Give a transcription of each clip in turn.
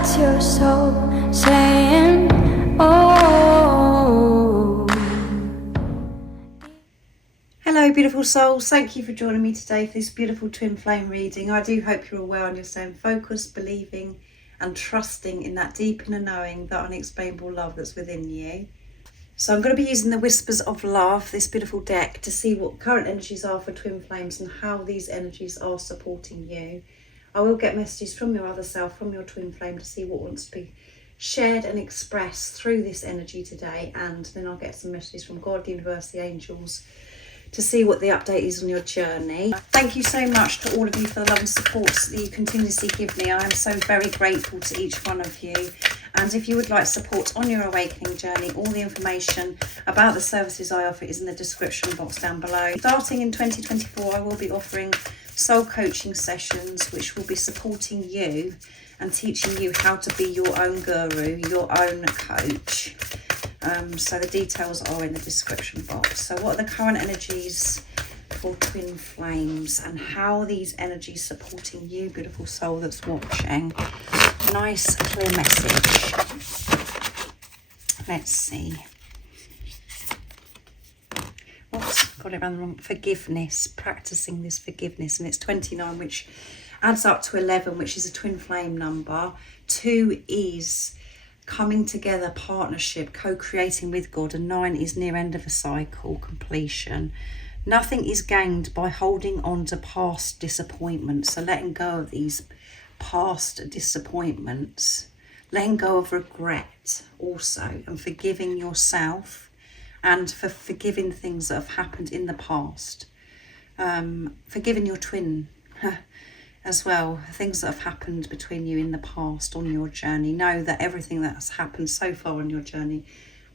That's your soul saying, oh. Hello beautiful souls, thank you for joining me today for this beautiful twin flame reading. I do hope you're all well and you're staying focused, believing and trusting in that deep inner knowing, that unexplainable love that's within you. So I'm going to be using the Whispers of Love, this beautiful deck, to see what current energies are for twin flames and how these energies are supporting you. I will get messages from your other self, from your twin flame, to see what wants to be shared and expressed through this energy today, and then I'll get some messages from God, the universe, the angels, to see what the update is on your journey. Thank you so much to all of you for the love and support that you continuously give me. I am so very grateful to each one of you. And if you would like support on your awakening journey, all the information about the services I offer is in the description box down below. Starting in 2024, I will be offering soul coaching sessions, which will be supporting you and teaching you how to be your own guru, your own coach. So the details are in the description box. So what are the current energies for twin flames and how are these energies supporting you, beautiful soul that's watching? Nice clear message. Let's see. Oops, got it around the wrong. Forgiveness, practicing this forgiveness, and it's 29, which adds up to 11, which is a twin flame number. 2 is coming together, partnership, co-creating with God, and 9 is near end of a cycle, completion. Nothing is gained by holding on to past disappointments, so letting go of these past disappointments, letting go of regret also, and forgiving yourself and for forgiving things that have happened in the past, forgiving your twin as well, things that have happened between you in the past on your journey. Know that everything that's happened so far on your journey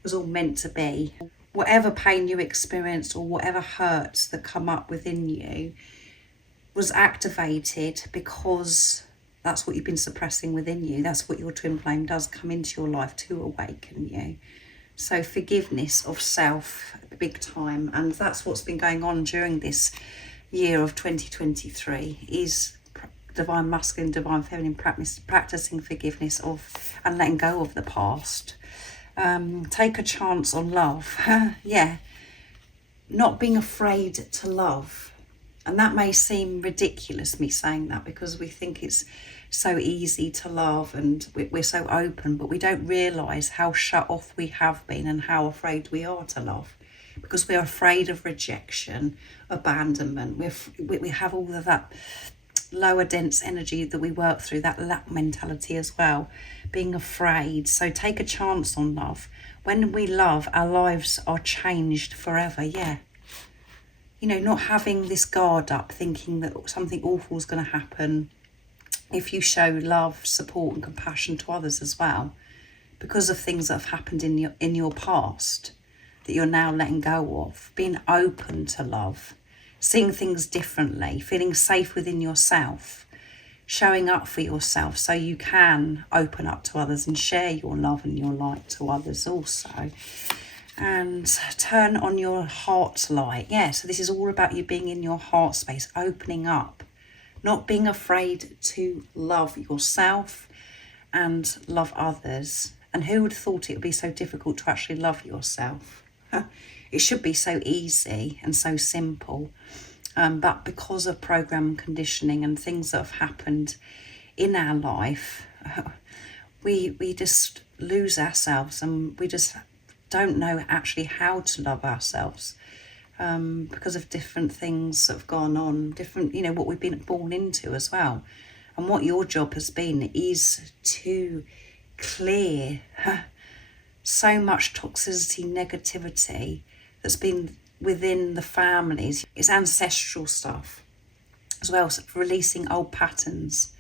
was all meant to be. Whatever pain you experienced or whatever hurts that come up within you was activated because that's what you've been suppressing within you. That's what your twin flame does, come into your life to awaken you. So forgiveness of self, big time. And that's what's been going on during this year of 2023, is divine masculine, divine feminine practicing forgiveness of and letting go of the past. Take a chance on love. Yeah, not being afraid to love. And that may seem ridiculous, me saying that, because we think it's so easy to love and we're so open, but we don't realise how shut off we have been and how afraid we are to love, because we're afraid of rejection, abandonment. We have all of that lower dense energy that we work through, that lack mentality as well, being afraid. So take a chance on love. When we love, our lives are changed forever. Yeah, you know, not having this guard up, thinking that something awful is going to happen if you show love, support and compassion to others as well, because of things that have happened in your past that you're now letting go of. Being open to love, seeing things differently, feeling safe within yourself, showing up for yourself so you can open up to others and share your love and your light to others also. And turn on your heart's light. Yeah, so this is all about you being in your heart space, opening up, not being afraid to love yourself and love others. And who would have thought it would be so difficult to actually love yourself? It should be so easy and so simple. But because of program conditioning and things that have happened in our life, we just lose ourselves and we just don't know actually how to love ourselves, because of different things that have gone on, different, you know, what we've been born into as well. And what your job has been is to clear so much toxicity, negativity that's been within the families. It's ancestral stuff as well, so releasing old patterns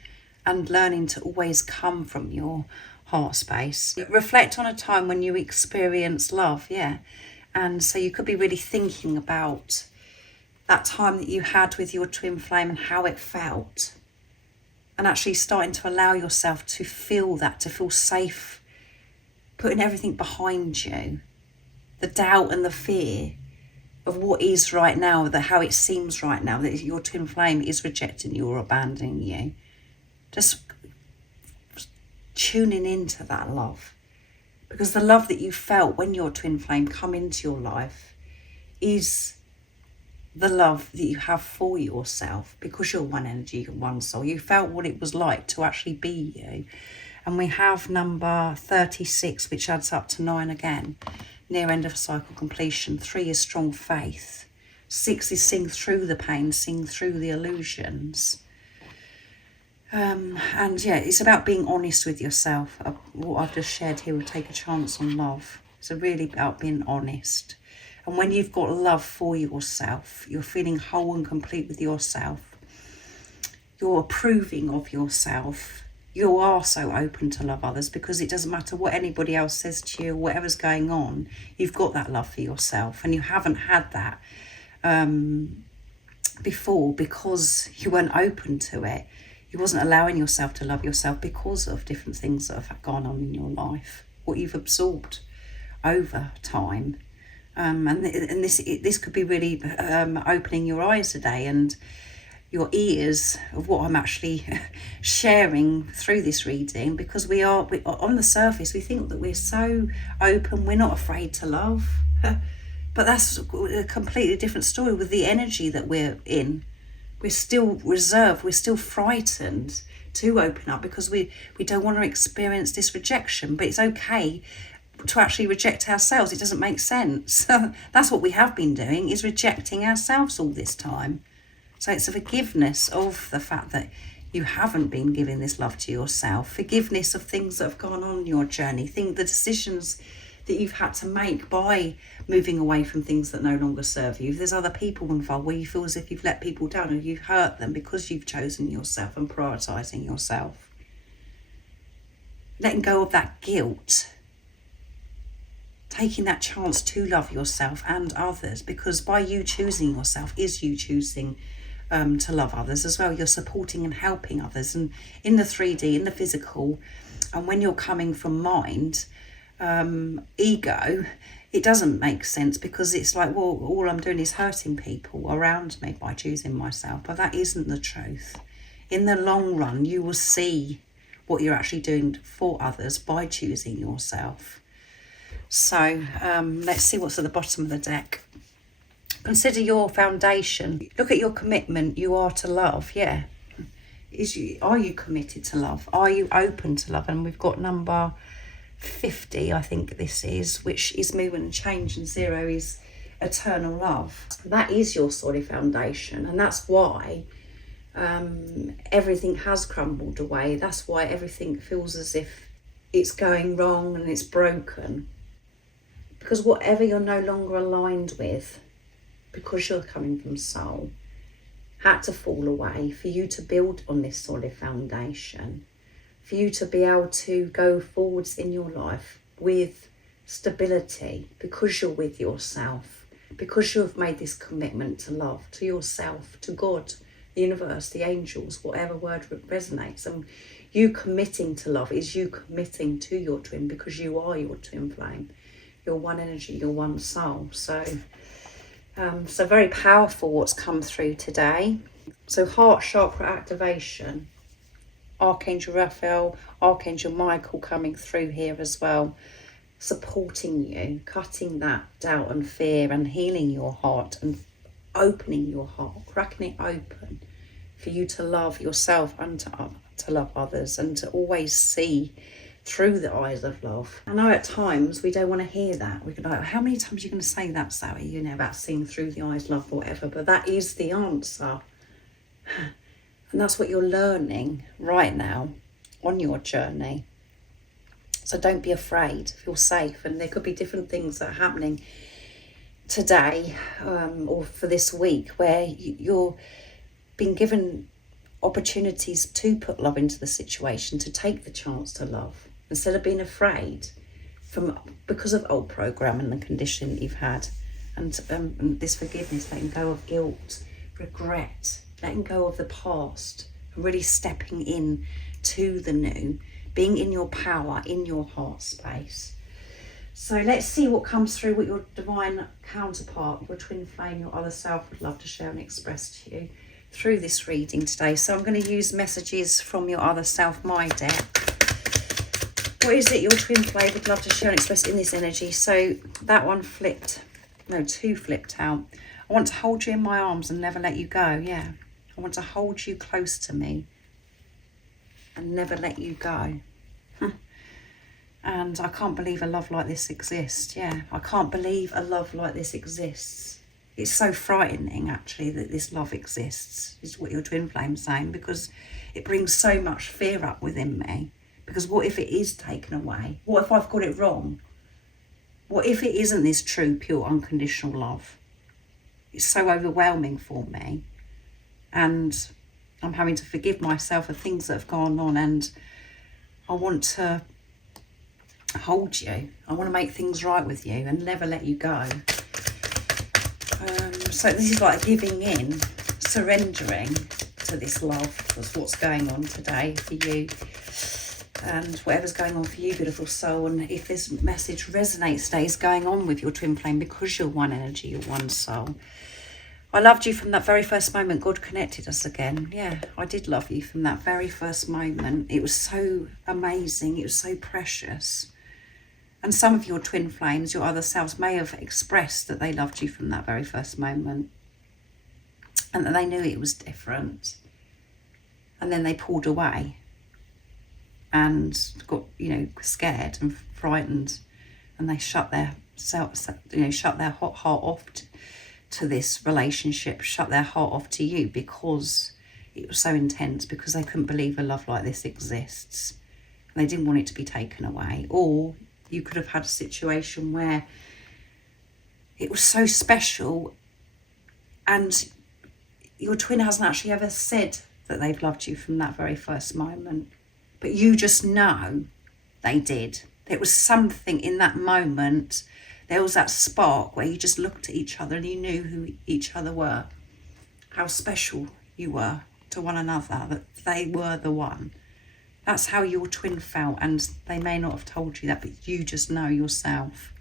and learning to always come from your heart space. Reflect on a time when you experienced love, yeah. And so you could be really thinking about that time that you had with your twin flame and how it felt, and actually starting to allow yourself to feel that, to feel safe, putting everything behind you, the doubt and the fear of what is right now, that how it seems right now, that your twin flame is rejecting you or abandoning you. Just tuning into that love. Because the love that you felt when your twin flame come into your life is the love that you have for yourself, because you're one energy, you're one soul. You felt what it was like to actually be you. And we have number 36, which adds up to 9 again. Near end of a cycle completion. 3 is strong faith. 6 is sing through the pain, sing through the illusions. And yeah, it's about being honest with yourself. What I've just shared here will take a chance on love. It's really about being honest. And when you've got love for yourself, you're feeling whole and complete with yourself. You're approving of yourself. You are so open to love others, because it doesn't matter what anybody else says to you, whatever's going on, you've got that love for yourself. And you haven't had that before, because you weren't open to it. You wasn't allowing yourself to love yourself because of different things that have gone on in your life, what you've absorbed over time. And this could be really opening your eyes today and your ears of what I'm actually sharing through this reading, because we are on the surface, we think that we're so open, we're not afraid to love. But that's a completely different story with the energy that we're in. We're still reserved, we're still frightened to open up, because we don't want to experience this rejection. But it's okay to actually reject ourselves. It doesn't make sense. That's what we have been doing, is rejecting ourselves all this time. So it's a forgiveness of the fact that you haven't been giving this love to yourself. Forgiveness of things that have gone on in your journey. The decisions that you've had to make by moving away from things that no longer serve you. If there's other people involved where you feel as if you've let people down or you've hurt them because you've chosen yourself and prioritising yourself. Letting go of that guilt. Taking that chance to love yourself and others, because by you choosing yourself is you choosing to love others as well. You're supporting and helping others, and in the 3D, in the physical, and when you're coming from mind, ego, it doesn't make sense, because it's like, well, all I'm doing is hurting people around me by choosing myself. But that isn't the truth. In the long run, you will see what you're actually doing for others by choosing yourself. So let's see what's at the bottom of the deck. Consider your foundation. Look at your commitment. You are to love. Yeah. Are you committed to love? Are you open to love? And we've got number 50, I think this is, which is movement and change, and 0 is eternal love. That is your solid foundation, and that's why everything has crumbled away. That's why everything feels as if it's going wrong and it's broken, because whatever you're no longer aligned with, because you're coming from soul, had to fall away for you to build on this solid foundation, for you to be able to go forwards in your life with stability, because you're with yourself, because you've made this commitment to love, to yourself, to God, the universe, the angels, whatever word resonates. And you committing to love is you committing to your twin, because you are your twin flame. You're one energy, you're one soul. So very powerful what's come through today. So heart chakra activation. Archangel Raphael, Archangel Michael coming through here as well, supporting you, cutting that doubt and fear and healing your heart and opening your heart, cracking it open for you to love yourself and to love others, and to always see through the eyes of love. I know at times we don't want to hear that. We could like, how many times are you going to say that, Zoe? You know, about seeing through the eyes of love or whatever, but that is the answer. And that's what you're learning right now on your journey. So don't be afraid, feel safe. And there could be different things that are happening today or for this week where you're being given opportunities to put love into the situation, to take the chance to love, instead of being afraid because of old programming and the condition that you've had. And this forgiveness, letting go of guilt, regret, letting go of the past, and really stepping in to the new, being in your power, in your heart space. So let's see what comes through, what your divine counterpart, your twin flame, your other self would love to share and express to you through this reading today. So I'm going to use messages from your other self, my deck. What is it your twin flame would love to share and express in this energy? So that one flipped, no, two flipped out. I want to hold you in my arms and never let you go. Yeah, I want to hold you close to me and never let you go. And I can't believe a love like this exists. Yeah, I can't believe a love like this exists. It's so frightening, actually, that this love exists, is what your twin flame's saying, because it brings so much fear up within me. Because what if it is taken away? What if I've got it wrong? What if it isn't this true, pure, unconditional love? It's so overwhelming for me. And I'm having to forgive myself for things that have gone on. And I want to hold you. I want to make things right with you and never let you go. So this is like giving in, surrendering to this love. That's what's going on today for you. And whatever's going on for you, beautiful soul. And if this message resonates, stays going on with your twin flame, because you're one energy, you're one soul. I loved you from that very first moment. God connected us again. Yeah, I did love you from that very first moment. It was so amazing. It was so precious. And some of your twin flames, your other selves, may have expressed that they loved you from that very first moment. And that they knew it was different. And then they pulled away. And got, scared and frightened. And they shut their shut their hot heart off to this relationship, shut their heart off to you, because it was so intense, because they couldn't believe a love like this exists. And they didn't want it to be taken away. Or you could have had a situation where it was so special and your twin hasn't actually ever said that they've loved you from that very first moment. But you just know they did. There was something in that moment. There was that spark where you just looked at each other and you knew who each other were. How special you were to one another, that they were the one. That's how your twin felt, and they may not have told you that, but you just know yourself.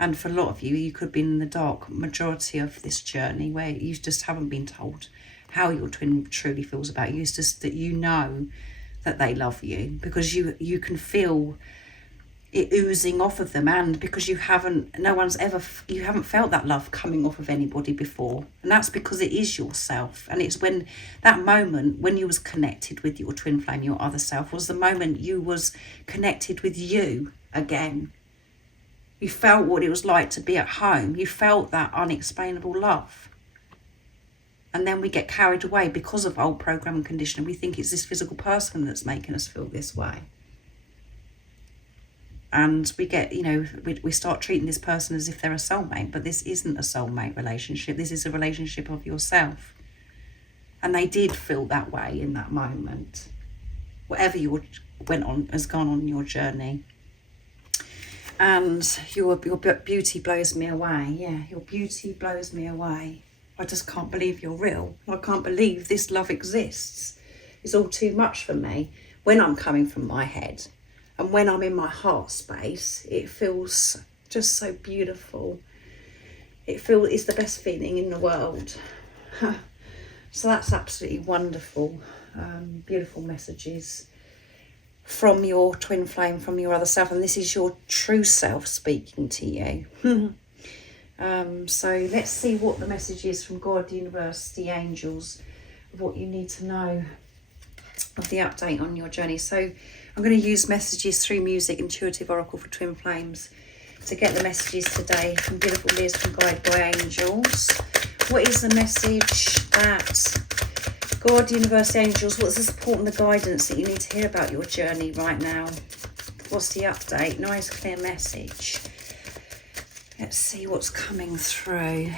And for a lot of you, you could be in the dark majority of this journey where you just haven't been told how your twin truly feels about you. It's just that you know that they love you, because you can feel it oozing off of them, and because you haven't felt that love coming off of anybody before. And that's because it is yourself. And it's when that moment when you was connected with your twin flame, your other self, was the moment you was connected with you again. You felt what it was like to be at home. You felt that unexplainable love. And then we get carried away because of old program and conditioning. We think it's this physical person that's making us feel this way. And we get, we start treating this person as if they're a soulmate, but this isn't a soulmate relationship. This is a relationship of yourself. And they did feel that way in that moment. Whatever has gone on in your journey. And your beauty blows me away. Yeah, your beauty blows me away. I just can't believe you're real. I can't believe this love exists. It's all too much for me when I'm coming from my head. And when I'm in my heart space, it feels just so beautiful. It's the best feeling in the world. So that's absolutely wonderful. Beautiful messages from your twin flame, from your other self. And this is your true self speaking to you. So let's see what the message is from God, the universe, the angels, of what you need to know of the update on your journey. So I'm going to use messages through music, intuitive oracle for twin flames, to get the messages today from beautiful Liz from Guide by Angels. What is the message that God, the universe, the angels, what's the support and the guidance that you need to hear about your journey right now? What's the update? Nice clear message. Let's see what's coming through.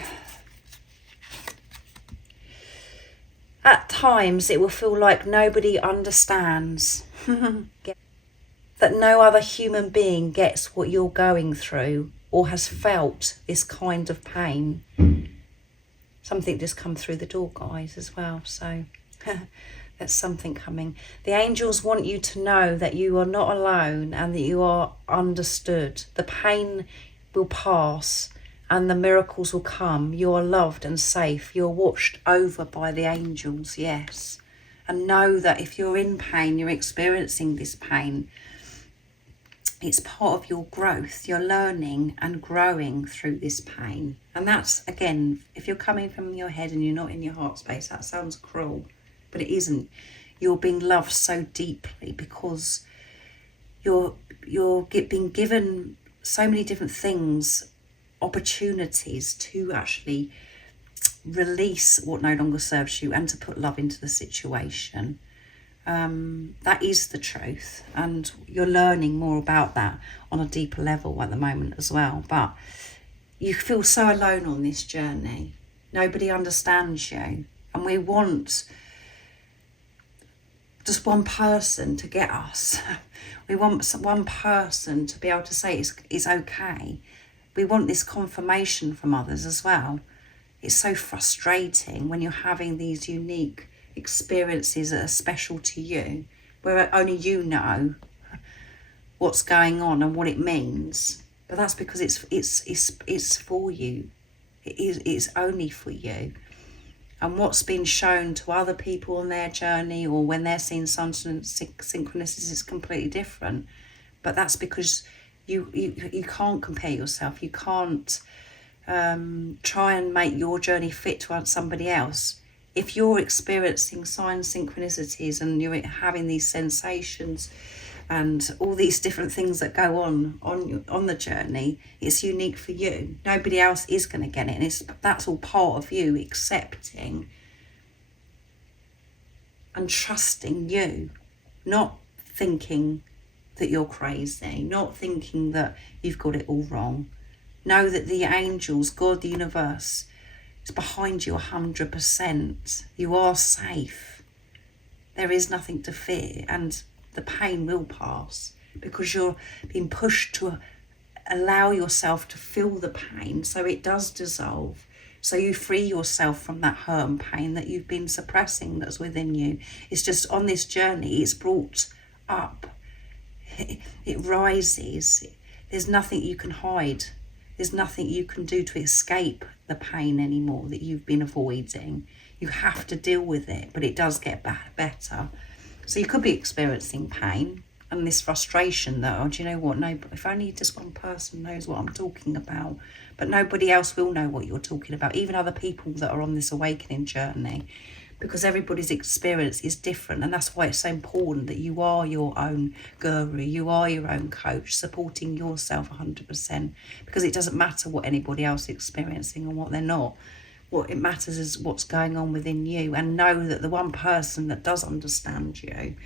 At times it will feel like nobody understands. That no other human being gets what you're going through or has felt this kind of pain. Something just come through the door, guys, as well. So there's something coming. The angels want you to know that you are not alone and that you are understood. The pain will pass and the miracles will come. You are loved and safe. You're watched over by the angels, yes. And know that if you're in pain, you're experiencing this pain, it's part of your growth. You're learning and growing through this pain. And that's, again, if you're coming from your head and you're not in your heart space, that sounds cruel, but it isn't. You're being loved so deeply because you're being given so many different things, opportunities to actually release what no longer serves you and to put love into the situation. That is the truth, and you're learning more about that on a deeper level at the moment as well. But you feel so alone on this journey. Nobody understands you, and we want just one person to get us. We want one person to be able to say it's okay. We want this confirmation from others as well. It's so frustrating when you're having these unique experiences that are special to you, where only you know what's going on and what it means. But that's because it's for you. It's only for you. And what's been shown to other people on their journey or when they're seeing some synchronicities is completely different. But that's because you can't compare yourself. You can't try and make your journey fit to somebody else. If you're experiencing signs, synchronicities, and you're having these sensations and all these different things that go on the journey, it's unique for you. Nobody else is going to get it, and that's all part of you accepting and trusting you, not thinking that you're crazy, not thinking that you've got it all wrong. Know that the angels, God, the universe, is behind you 100%. You are safe. There is nothing to fear, and the pain will pass because you're being pushed to allow yourself to feel the pain so it does dissolve. So you free yourself from that hurt and pain that you've been suppressing that's within you. It's just on this journey, it's brought up. It rises. There's nothing you can hide. There's nothing you can do to escape the pain anymore that you've been avoiding. You have to deal with it, but it does get better. So you could be experiencing pain and this frustration that, oh, do you know what? No, if only just one person knows what I'm talking about, but nobody else will know what you're talking about, even other people that are on this awakening journey, because everybody's experience is different. And that's why it's so important that you are your own guru, you are your own coach, supporting yourself 100%, because it doesn't matter what anybody else is experiencing and what they're not. What it matters is what's going on within you, and know that the one person that does understand you,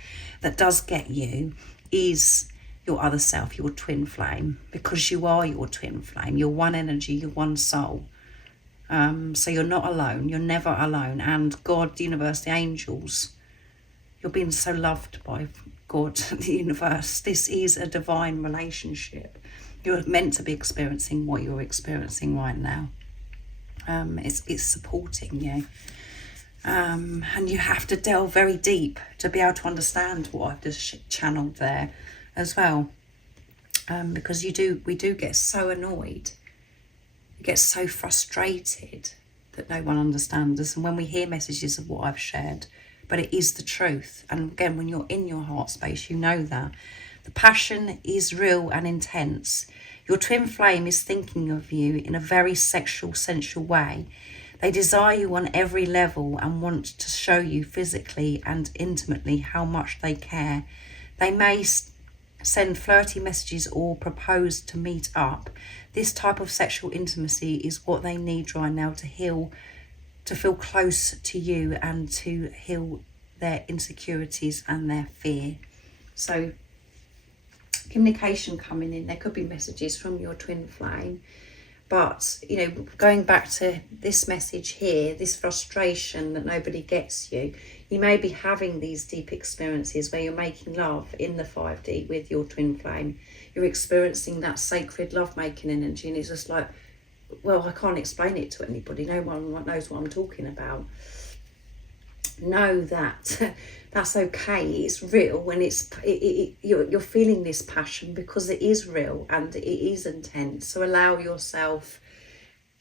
that does get you, is your other self, your twin flame, because you are your twin flame. You're one energy, you're one soul. So you're not alone. You're never alone. And God, the universe, the angels, you're being so loved by God, the universe. This is a divine relationship. You're meant to be experiencing what you're experiencing right now. It's supporting you. And you have to delve very deep to be able to understand what I've just channeled there as well. Because we do get so annoyed. We get so frustrated that no one understands us. And when we hear messages of what I've shared, but it is the truth. And again, when you're in your heart space, you know that. The passion is real and intense. Your twin flame is thinking of you in a very sexual, sensual way. They desire you on every level and want to show you physically and intimately how much they care. They may send flirty messages or propose to meet up. This type of sexual intimacy is what they need right now to heal, to feel close to you and to heal their insecurities and their fear. So communication coming in, there could be messages from your twin flame, but going back to this message here, this frustration that nobody gets you, you may be having these deep experiences where you're making love in the 5D with your twin flame. You're experiencing that sacred love-making energy, and it's just like, well, I can't explain it to anybody. No one knows what I'm talking about. Know that that's okay. It's real when you're feeling this passion, because it is real and it is intense. So allow yourself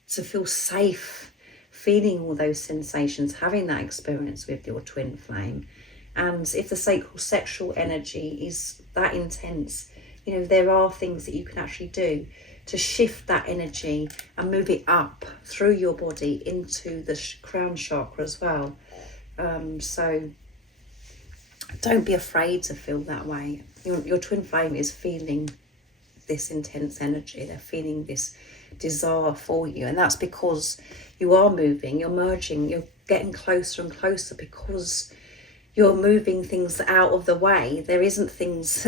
to feel safe feeling all those sensations, having that experience with your twin flame. And if the sacral sexual energy is that intense, you know, there are things that you can actually do to shift that energy and move it up through your body into the crown chakra as well. So don't be afraid to feel that way. Your twin flame is feeling this intense energy. They're feeling this desire for you, and that's because you are moving, you're merging, you're getting closer and closer, because you're moving things out of the way. There isn't things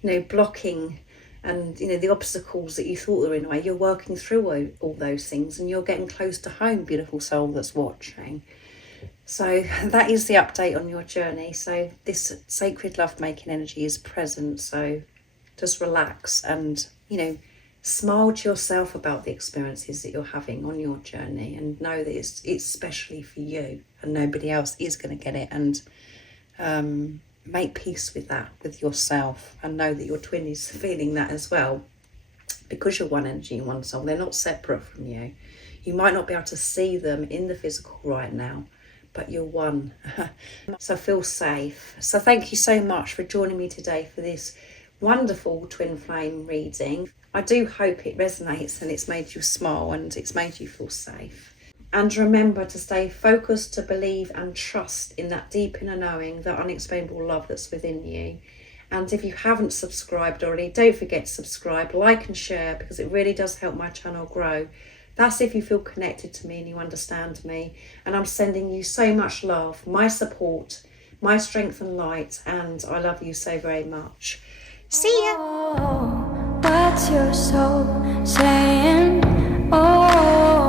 you know, blocking, and you know, the obstacles that you thought were in the way. You're working through all those things, and you're getting close to home, beautiful soul that's watching. So that is the update on your journey. So this sacred love making energy is present, so just relax and, you know, smile to yourself about the experiences that you're having on your journey, and know that it's especially for you and nobody else is going to get it. And make peace with that, with yourself, and know that your twin is feeling that as well, because you're one energy and one soul. They're not separate from you. You might not be able to see them in the physical right now, but you're one. So feel safe. So thank you so much for joining me today for this wonderful twin flame reading. I do hope it resonates and it's made you smile and it's made you feel safe. And remember to stay focused, to believe and trust in that deep inner knowing, that unexplainable love that's within you. And if you haven't subscribed already, don't forget to subscribe, like and share, because it really does help my channel grow. That's if you feel connected to me and you understand me. And I'm sending you so much love, my support, my strength and light, and I love you so very much. See ya! Oh, what's your soul saying? Oh.